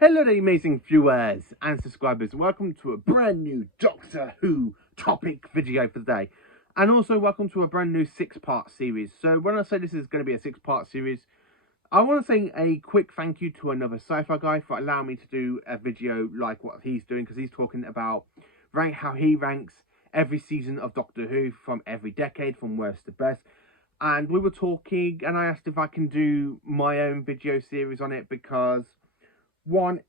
Hello there, amazing viewers and subscribers. Welcome to a brand new Doctor Who topic video for the day. And also welcome to a brand new 6-part series. So when I say this is going to be a 6-part series, I want to say a quick thank you to another sci-fi guy for allowing me to do a video like what he's doing. Because he's talking about how he ranks every season of Doctor Who from every decade, from worst to best. And we were talking and I asked if I can do my own video series on it because... One,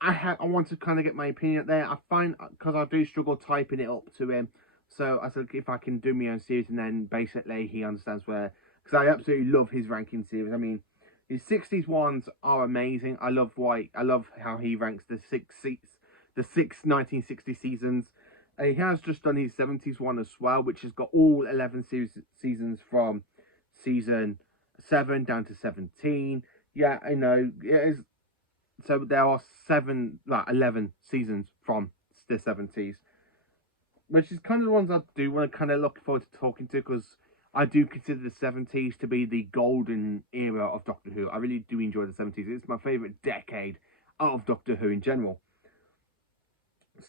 I want to kind of get my opinion out there. I find, because I do struggle typing it up to him, so I said if I can do my own series, and then basically he understands where, because I absolutely love his ranking series. I mean, his 60s ones are amazing. I love how he ranks the six 1960 seasons. He has just done his 70s one as well, which has got all 11 seasons from season 7 down to 17. Yeah, I know it is. So there are 11 seasons from the 70s, which is kind of the ones I do want to kind of look forward to talking to, because I do consider the 70s to be the golden era of Doctor Who. I really do enjoy the 70s. It's my favourite decade of Doctor Who in general.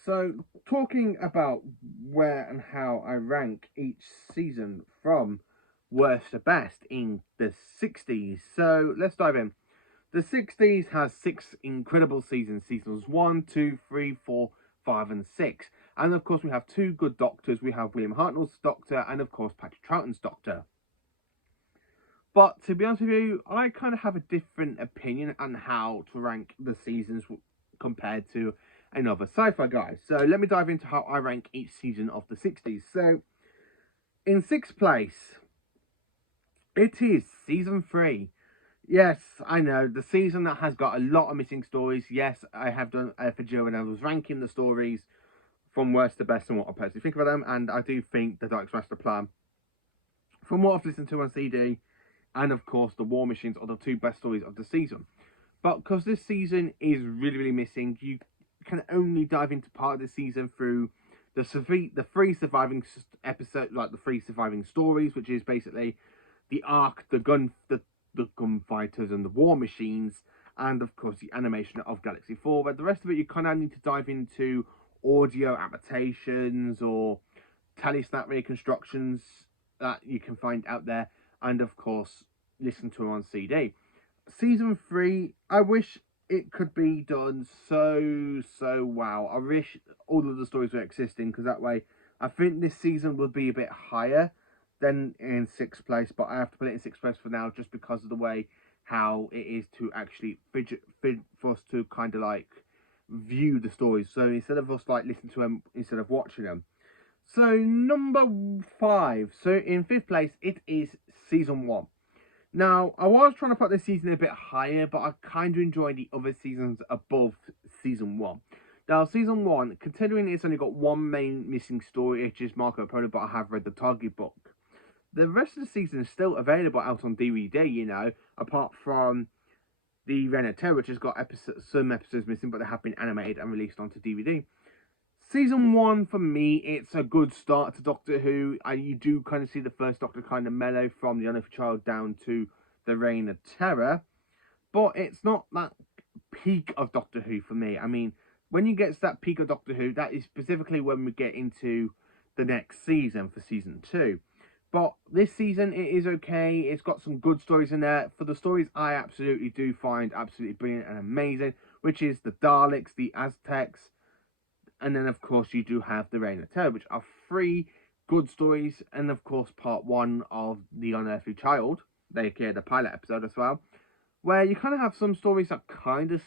So, talking about where and how I rank each season from worst to best in the 60s. So, let's dive in. The 60s has 6 incredible seasons. Seasons 1, 2, 3, 4, 5 and 6. And of course we have 2 good doctors. We have William Hartnell's Doctor and of course Patchatron's Doctor. But to be honest with you, I kind of have a different opinion on how to rank the seasons compared to another sci-fi guy. So let me dive into how I rank each season of the 60s. So in 6th place, it is season 3. Yes, I know, the season that has got a lot of missing stories. Yes, I have done a video when I was ranking the stories from worst to best and what I personally think about them. And I do think the Dark Master Plan, from what I've listened to on CD, and of course the War Machines, are the 2 best stories of the season. But because this season is really missing, you can only dive into part of the season through the 3 surviving episode, like the 3 surviving stories, which is basically the Ark, the gunfighters and the war machines, and of course the animation of Galaxy 4. But the rest of it, you kind of need to dive into audio adaptations or telesnap reconstructions that you can find out there, and of course listen to them on CD. Season 3, I wish it could be done so well. I wish all of the stories were existing, because that way I think this season would be a bit higher than in 6th place, but I have to put it in 6th place for now just because of the way how it is to actually for us to kind of like view the stories. So instead of us like listening to them instead of watching them. So number 5. So in 5th place, it is season 1. Now, I was trying to put this season a bit higher, but I kind of enjoy the other seasons above season 1. Now, season 1, considering it's only got one main missing story, which is Marco Polo, but I have read the Target book. The rest of the season is still available out on DVD, you know, apart from the Reign of Terror, which has got some episodes missing, but they have been animated and released onto DVD. Season 1, for me, it's a good start to Doctor Who. You do kind of see the first Doctor kind of mellow from the Unearthly Child down to the Reign of Terror, but it's not that peak of Doctor Who for me. I mean, when you get to that peak of Doctor Who, that is specifically when we get into the next season for season 2. But this season, it is okay. It's got some good stories in there. For the stories I absolutely do find absolutely brilliant and amazing, which is the Daleks, the Aztecs, and then of course you do have the Reign of Terror, which are 3 good stories, and of course part 1 of the Unearthly Child, aka the pilot episode as well, where you kind of have some stories that kind of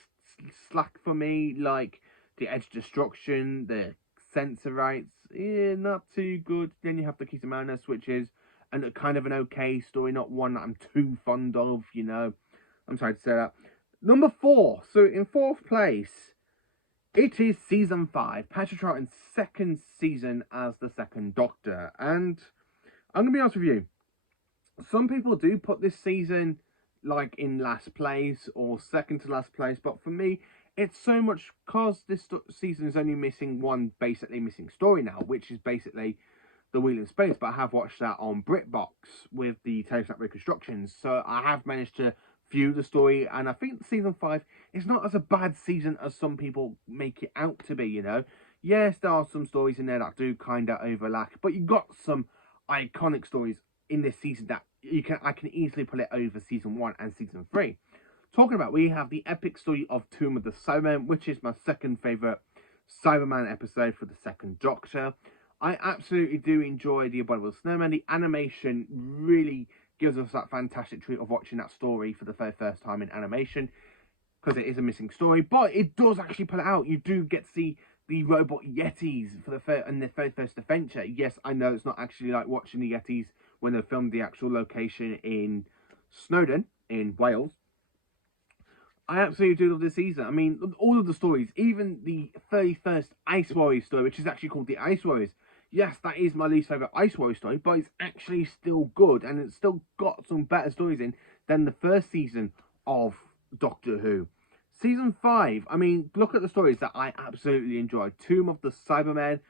slack for me, like the Edge Destruction, the Sensorites, not too good. Then you have the Keys of Madness, which is a kind of an okay story, not one that I'm too fond of, you know. I'm sorry to say that. Number 4, so in 4th place, it is season 5, Patchatron's 2nd season as the 2nd Doctor. And I'm going to be honest with you, some people do put this season like in last place or second to last place, but for me, it's so much because this season is only missing one basically missing story now, which is basically the Wheel in Space. But I have watched that on BritBox with the telesnap reconstructions, so I have managed to view the story, and I think season 5 is not as a bad season as some people make it out to be, you know. Yes, there are some stories in there that do kind of overlap, but you got some iconic stories in this season that I can easily put it over season 1 and season 3. Talking about, we have the epic story of Tomb of the Cybermen, which is my second favourite Cyberman episode for the second Doctor. I absolutely do enjoy the Abominable Snowman. The animation really gives us that fantastic treat of watching that story for the very first time in animation, because it is a missing story, but it does actually pull it out. You do get to see the robot Yetis for the very first adventure. Yes, I know it's not actually like watching the Yetis when they filmed the actual location in Snowdon in Wales. I absolutely do love this season. I mean, all of the stories, even the 31st Ice Warriors story, which is actually called the Ice Warriors. Yes, that is my least favourite Ice Warrior story, but it's actually still good, and it's still got some better stories in than the first season of Doctor Who. Season 5, I mean, look at the stories that I absolutely enjoyed. Tomb of the Cybermen,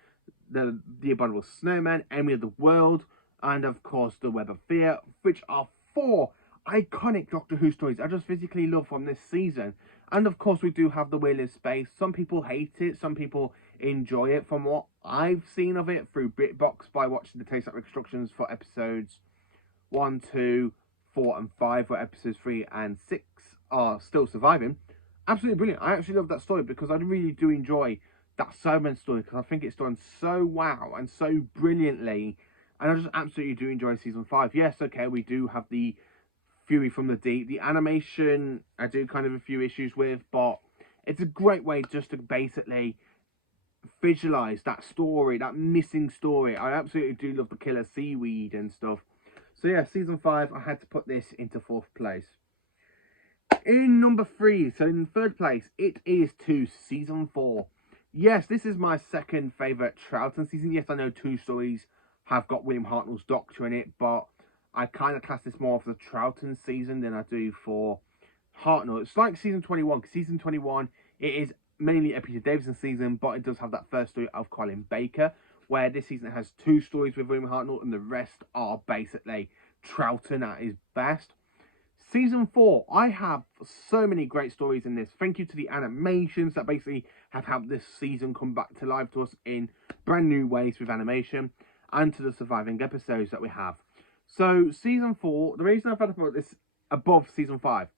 the Abominable Snowman, Enemy of the World, and of course the Web of Fear, which are 4 iconic Doctor Who stories I just physically love from this season. And of course we do have the Wheel of Space. Some people hate it, some people enjoy it. From what I've seen of it through BritBox by watching the Taste Reconstructions for episodes 1, 2, 4 and 5, where episodes 3 and 6 are still surviving. Absolutely brilliant. I actually love that story because I really do enjoy that Cyberman story, because I think it's done so wow and so brilliantly, and I just absolutely do enjoy season 5. Yes, okay, we do have the Fury from the Deep. The animation I do kind of a few issues with, but it's a great way just to basically visualize that story, that missing story. I absolutely do love the killer seaweed and stuff. So yeah, season 5, I had to put this into 4th place. In number 3, so in 3rd place, it is to season 4. Yes, this is my second favourite Troughton season. Yes, I know 2 stories have got William Hartnell's Doctor in it, but I kind of class this more for the Troughton season than I do for Hartnell. It's like season 21, because season 21, it is mainly a Peter Davison season, but it does have that first story of Colin Baker, where this season has 2 stories with William Hartnell, and the rest are basically Troughton at his best. Season 4, I have so many great stories in this. Thank you to the animations that basically have helped this season come back to life to us in brand new ways with animation, and to the surviving episodes that we have. So, season 4, the reason I've had to put this above season 5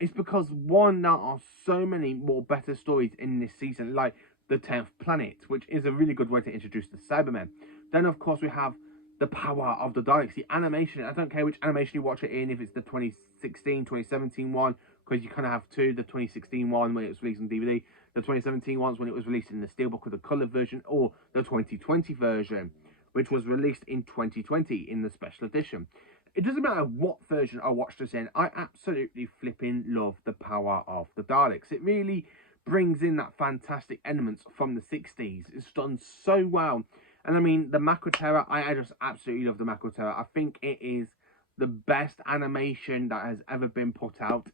is because, one, there are so many more better stories in this season, like the 10th Planet, which is a really good way to introduce the Cybermen. Then, of course, we have the power of the Daleks, the animation. I don't care which animation you watch it in, if it's the 2016, 2017 one, because you kind of have 2, the 2016 one when it was released on DVD, the 2017 ones when it was released in the Steelbook with the colour version, or the 2020 version, which was released in 2020 in the special edition. It doesn't matter what version I watched this in, I absolutely flipping love the power of the Daleks. It really brings in that fantastic elements from the 60s. It's done so well. And I mean, the Macro Terror, I just absolutely love the Macro Terror. I think it is the best animation that has ever been put out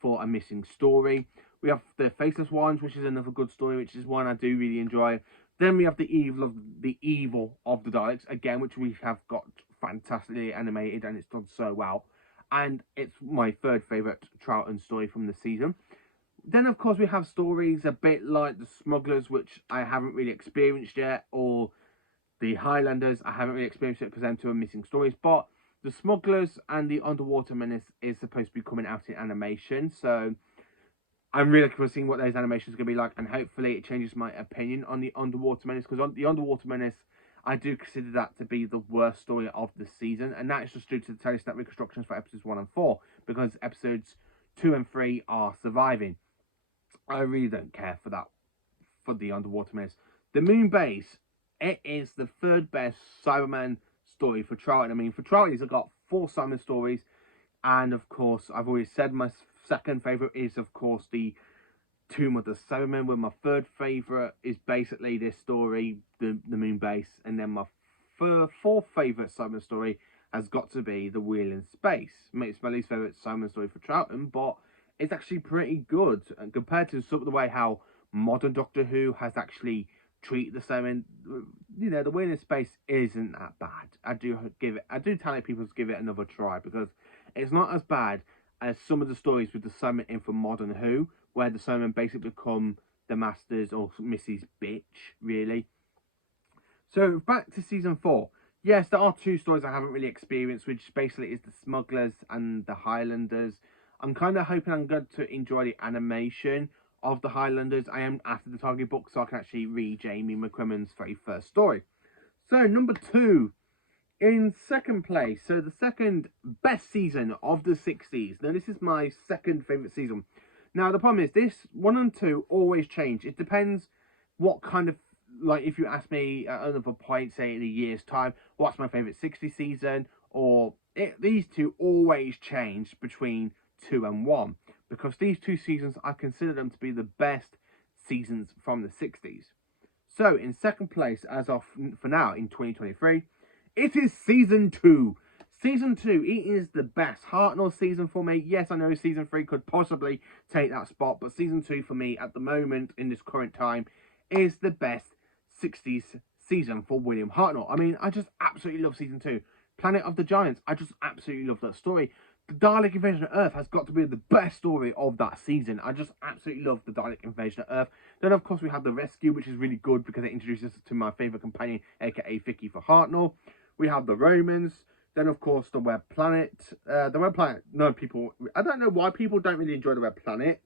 for a missing story. We have the Faceless Ones, which is another good story, which is one I do really enjoy. Then we have the evil of the Daleks, again, which we have got fantastically animated, and it's done so well. And it's my 3rd favourite Troughton story from the season. Then, of course, we have stories a bit like The Smugglers, which I haven't really experienced yet, or the Highlanders. I haven't really experienced it because them 2 are missing stories, but The Smugglers and the Underwater Menace is supposed to be coming out in animation, so I'm really looking forward to seeing what those animations are going to be like, and hopefully it changes my opinion on the Underwater Menace, because on the Underwater Menace, I do consider that to be the worst story of the season, and that is just due to the telestat reconstructions for episodes 1 and 4, because episodes 2 and 3 are surviving. I really don't care for that, for the Underwater Menace. The Moon Base, it is the 3rd best Cyberman story for Troughton. I mean, for Troughton, I've got 4 Cyberman stories, and of course, I've already said my second favourite is, of course, the Tomb of the Cybermen, where my 3rd favourite is basically this story, the Moon Base, and then my 4th favourite Cyberman story has got to be The Wheel in Space. It's my least favourite Cyberman story for Troughton, but it's actually pretty good, and compared to some of the way how modern Doctor Who has actually treated the Cybermen, you know, The Wheel in Space isn't that bad. I do tell people to give it another try, because it's not as bad as some of the stories with the Cybermen in from Modern Who, where the Cybermen basically become the Masters or Mrs. Bitch, really. So back to season 4. Yes, there are 2 stories I haven't really experienced, which basically is the Smugglers and the Highlanders. I'm kind of hoping I'm going to enjoy the animation of the Highlanders. I am after the Target book, so I can actually read Jamie McCrummon's very first story. So number 2, in second place, so the second best season of the 60s. Now this is my second favourite season. Now the problem is this 1 and 2 always change. It depends what kind of, like if you ask me at another point, say in a year's time, what's my favourite 60 season, or these 2 always change between 2 and 1, because these 2 seasons I consider them to be the best seasons from the 60s. So in second place, as of for now in 2023, it is season 2. Season 2, it is the best Hartnell season for me. Yes, I know season 3 could possibly take that spot, but season 2 for me at the moment in this current time is the best 60s season for William Hartnell. I mean, I just absolutely love season 2. Planet of the Giants, I just absolutely love that story. The Dalek Invasion of Earth has got to be the best story of that season. I just absolutely love the Dalek Invasion of Earth. Then, of course, we have The Rescue, which is really good because it introduces us to my favourite companion, aka Vicky for Hartnell. We have The Romans. Then, of course, The Web Planet. The Web Planet, no people... I don't know why people don't really enjoy The Web Planet.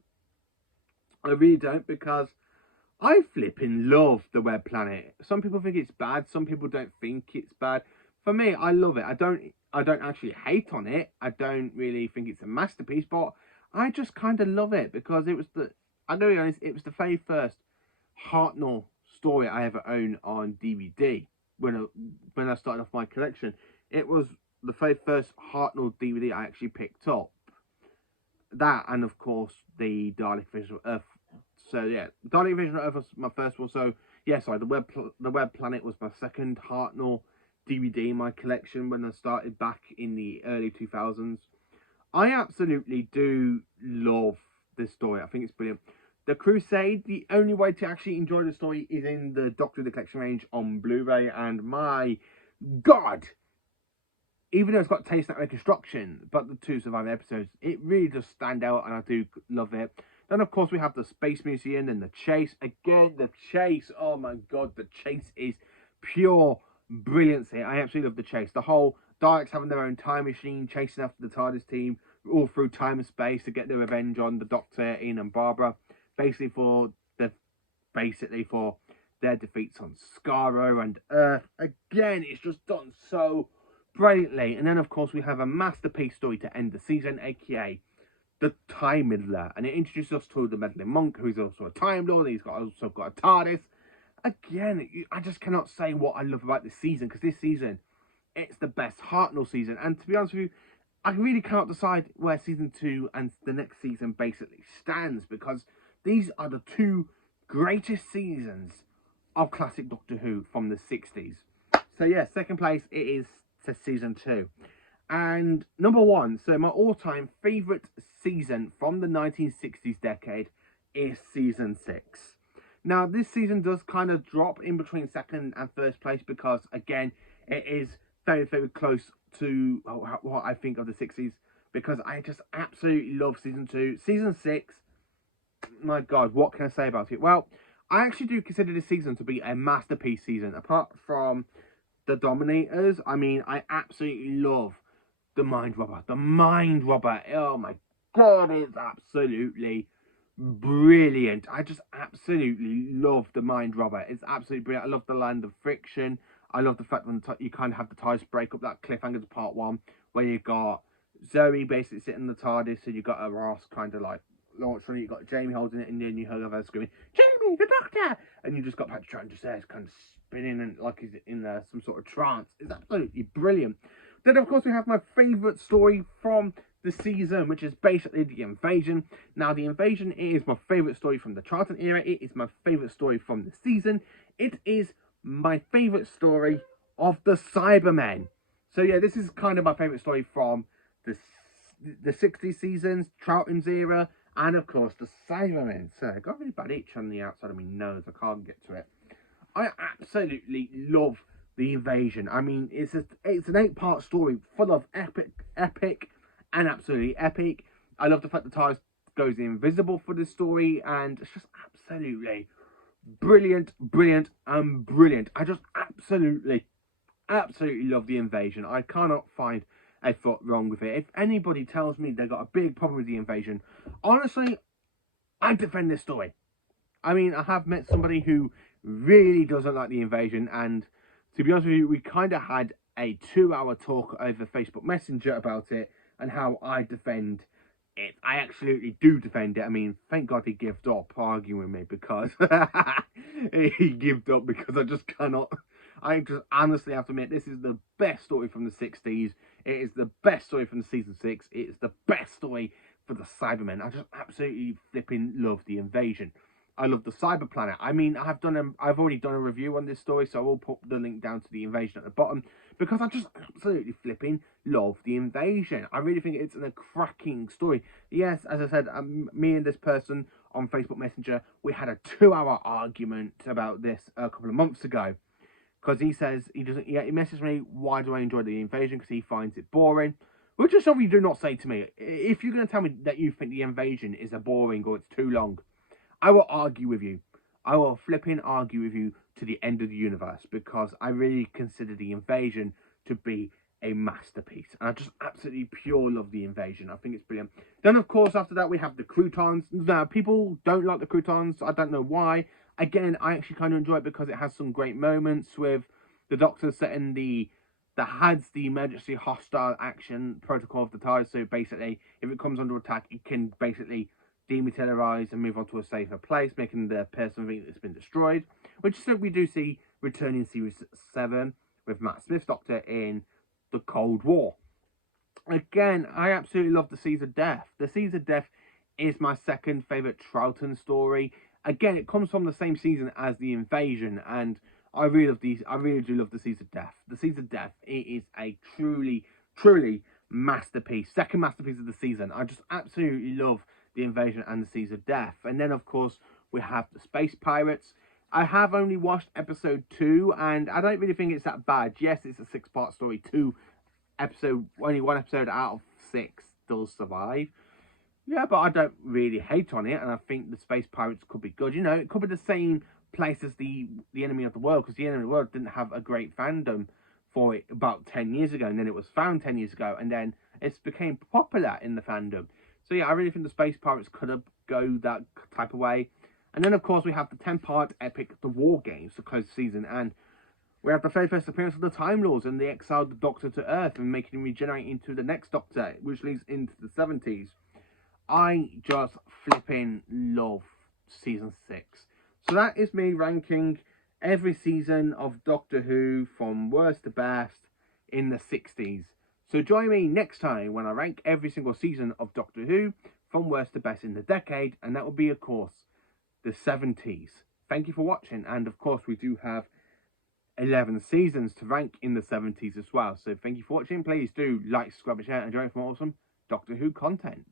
I really don't, because I flipping love The Web Planet. Some people think it's bad. Some people don't think it's bad. For me, I love it. I don't actually hate on it. I don't really think it's a masterpiece, but I just kind of love it because it was I'm going to be honest, it was the very first Hartnell story I ever owned on DVD when I started off my collection. It was the very first Hartnell DVD I actually picked up. That, and of course the Dalek Invasion of Earth. So yeah, Dalek Invasion of Earth was my first one. So yeah, sorry, the Web Planet was my second Hartnell DVD in my collection when I started back in the early 2000s. I absolutely do love this story. I think it's brilliant. The Crusade, the only way to actually enjoy the story is in the Doctor of the Collection range on Blu-ray, and my God, even though it's got Taste That Reconstruction, but the 2 surviving episodes, it really does stand out, and I do love it. Then, of course, we have the Space Museum and the Chase. Again, the Chase, oh my God, the Chase is pure brilliancy. I absolutely love the Chase. The whole Daleks having their own time machine, chasing after the TARDIS team, all through time and space to get their revenge on the Doctor, Ian and Barbara, basically for their defeats on Skaro and Earth. Again, it's just done so brilliantly. And then, of course, we have a masterpiece story to end the season, aka the Time Middler, and it introduces us to the meddling monk, who's also a Time Lord. He's also got a TARDIS. Again, I just cannot say what I love about this season, because this season, it's the best Hartnell season. And to be honest with you, I really cannot decide where season 2 and the next season basically stands, because these are the 2 greatest seasons of classic Doctor Who from the 60s. So yeah, second place, it is to season 2. And number 1, so my all-time favourite season from the 1960s decade is season 6. Now, this season does kind of drop in between second and first place because, again, it is very, very close to what I think of the 60s, because I just absolutely love season 2. Season 6, my God, what can I say about it? Well, I actually do consider this season to be a masterpiece season. Apart from the Dominators, I mean, I absolutely love the Mind Robber. The Mind Robber, oh my God, it's absolutely brilliant. I just absolutely love the Mind Robber. It's absolutely brilliant. I love the Land of Friction. I love the fact that you kind of have the TARDIS break up that cliffhanger to part 1, where you got Zoe basically sitting in the TARDIS, and you got a Ross kind of like launch on it. You got Jamie holding it, and then you heard her screaming, "Jamie, the Doctor!" And you just got Patchatron just there, kind of spinning and like he's in some sort of trance. It's absolutely brilliant. Then, of course, we have my favourite story from the season, which is basically the Invasion. Now, the Invasion is my favourite story from the Charlton era. It is my favourite story from the season. It is my favourite story of the Cybermen. So yeah, this is kind of my favourite story from the 60s seasons, Charlton's era, and of course the Cybermen. So I got a really bad itch on the outside of my nose. I can't get to it. I absolutely love the Invasion. I mean, it's an 8-part story full of epic and absolutely epic. I love the fact the TARDIS goes invisible for this story, and it's just absolutely brilliant, brilliant, and brilliant. I just absolutely love the invasion. I cannot find a foot wrong with it. If anybody tells me they got a big problem with the invasion, honestly, I defend this story. I mean, I have met somebody who really doesn't like the invasion, and to be honest with you, we kind of had a 2-hour talk over Facebook Messenger about it and how I defend it. I absolutely do defend it. I mean, thank God he gave up arguing with me, because he gave up, because I just cannot. I just honestly have to admit, this is the best story from the 60s. It is the best story from the season 6. It is the best story for the Cybermen. I just absolutely flipping love the invasion. I love the cyber planet. I mean, I've already done a review on this story, so I will put the link down to the invasion at the bottom, because I just absolutely flipping love the invasion. I really think it's a cracking story. Yes, as I said, me and this person on Facebook Messenger, we had a 2-hour argument about this a couple of months ago, because he says he messaged me, why do I enjoy the invasion? Because he finds it boring. Which is something you do not say to me. If you're going to tell me that you think the invasion is boring or it's too long, I will argue with you. I will flipping argue with you to the end of the universe, because I really consider the invasion to be a masterpiece. And I just absolutely pure love the invasion. I think it's brilliant. Then, of course, after that, we have the Croutons. Now, people don't like the Croutons. I don't know why. Again, I actually kind of enjoy it because it has some great moments with the Doctor setting the HADS, the emergency hostile action protocol of the TARDIS. So basically, if it comes under attack, it can basically dematerialize and move on to a safer place, making the person think it's been destroyed. Which is something we do see returning in Series 7 with Matt Smith's Doctor in the Cold War. Again, I absolutely love the Seas of Death. The Seas of Death is my second favourite Troughton story. Again, it comes from the same season as the invasion, and I really do love the Seas of Death. The Seas of Death, it is a truly masterpiece. Second masterpiece of the season. I just absolutely love the invasion and the Seas of Death. And then, of course, we have the Space Pirates. I have only watched episode 2, and I don't really think it's that bad. Yes, it's a 6-part story. Only one episode out of 6 does survive. Yeah, but I don't really hate on it, and I think the Space Pirates could be good. You know, it could be the same place as the Enemy of the World, because the Enemy of the World didn't have a great fandom for it about 10 years ago, and then it was found 10 years ago, and then it became popular in the fandom. So yeah, I really think the Space Pirates could have go that type of way. And then, of course, we have the 10-part epic The War Games to close the season, and we have the very first appearance of the Time Lords, and they exiled the Doctor to Earth and making him regenerate into the next Doctor, which leads into the 70s. I just flipping love season 6. So that is me ranking every season of Doctor Who from worst to best in the 60s. So join me next time when I rank every single season of Doctor Who from worst to best in the decade, and that will be, of course, the 70s. Thank you for watching, and of course we do have 11 seasons to rank in the 70s as well. So thank you for watching. Please do like, subscribe, and share, and join for more awesome Doctor Who content.